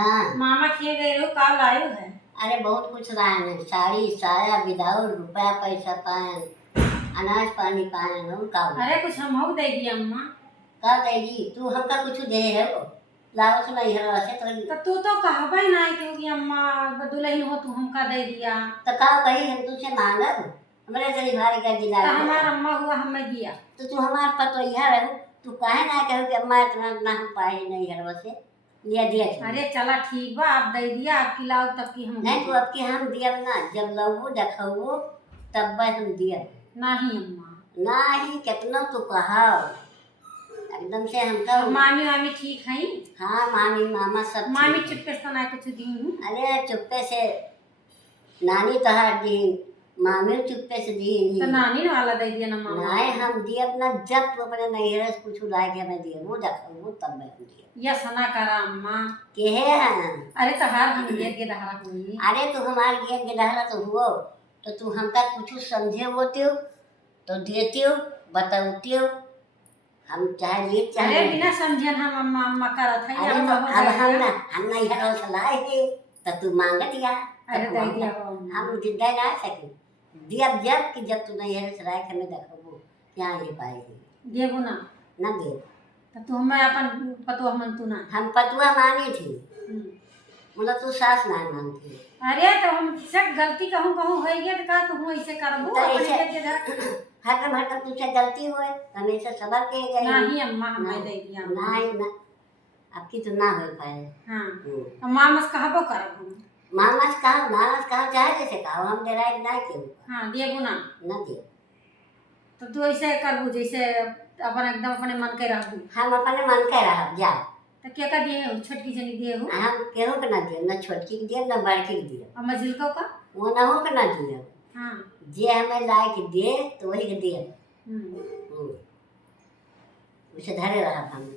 हाँ। मामा किए गए हो का लायो है? अरे बहुत कुछ लाए, साड़ी साया विदाउट रुपया पैसा पाए, अनाज पानी पाए और का अरे कुछ हम हो देगी अम्मा। का देगी तू हमका कुछ दे है वो लाओ सुना है वैसे तो तू तो कहबे ना क्योंकि अम्मा दुल्हन हो तू हमका दे दिया। तो का कही हम तुझसे मांगब हमरे से भारी का जिला तो हमार अम्मा हुआ हमें दिया तो तू हमार पतोहिया रहो तू काहे ना कहो कि अम्मा इतना हम पाए नहीं है वैसे लिया दिया। अरे चला ठीक बा आप दे दिया आप खिलाओ तब की हम नहीं तो अब की हम दिया ना जब लवो देखो तब हम दिया नहीं अम्मा। नहीं कितना तू कहा एकदम से हमका मामी मामी ठीक है? हाँ मामी मामा सब मामी चुप्पे से ना कुछ दी हूँ। अरे चुप्पे से नानी तहार दी मामी चुप्पे से दी तो नानी ने वाला दे दिया ना मामा। नहीं हम दिए अपना जब तू अपने नैहरे से कुछ लाए के मैं दिए वो देखो वो तब मैं दिए या सना करा अम्मा के है अरे तहार हम ये के दहरा हुई। अरे तू हमार गेट के दहरा तो हुओ तो तू हमका कुछ समझे होते हो तो देते हो बताते हो हम चाहे ले चाहे अरे बिना समझे हम अम्मा अम्मा करत है अरे अम्मा तो हो अब गया। हम नहीं हरो सलाह है तो तू मांग दिया अरे दे दिया हम जिद्दा ना सके दिया जब कि जब तू नहीं हरो सलाह के मैं देखो क्या ये पाएगी देबो ना ना दे तो तू हमें अपन पतवा मन तू ना हम पतुआ मानी थी मतलब तू सास ना मानती अरे तो हम सब गलती कहूँ कहूँ हो गया तो का तू ऐसे करबो तो अपने ऐसे- के घर हरदम हरदम तुझसे गलती हुए हमेशा सबक के गए नहीं अम्मा हमें दे दिया नहीं ना आपकी तो ना हो पाए हाँ अम्मा मस कहबो करब मामा से कहा चाहे जैसे कहो हम दे रहे ना क्यों हाँ देबो ना ना दे तो तू ऐसे करबू जैसे अपन एकदम अपने मन के रहबू। हम अपने मन के रह जा तो क्या का दिए हो छोटकी जनी दिए हो हम केहू के ना दिए ना छोटकी के दिए ना बड़की के दिए और मझिलको का वो ना हो के ना दिए हाँ जे हमें लाए के दे तो वही के दिए उसे धरे रहा हम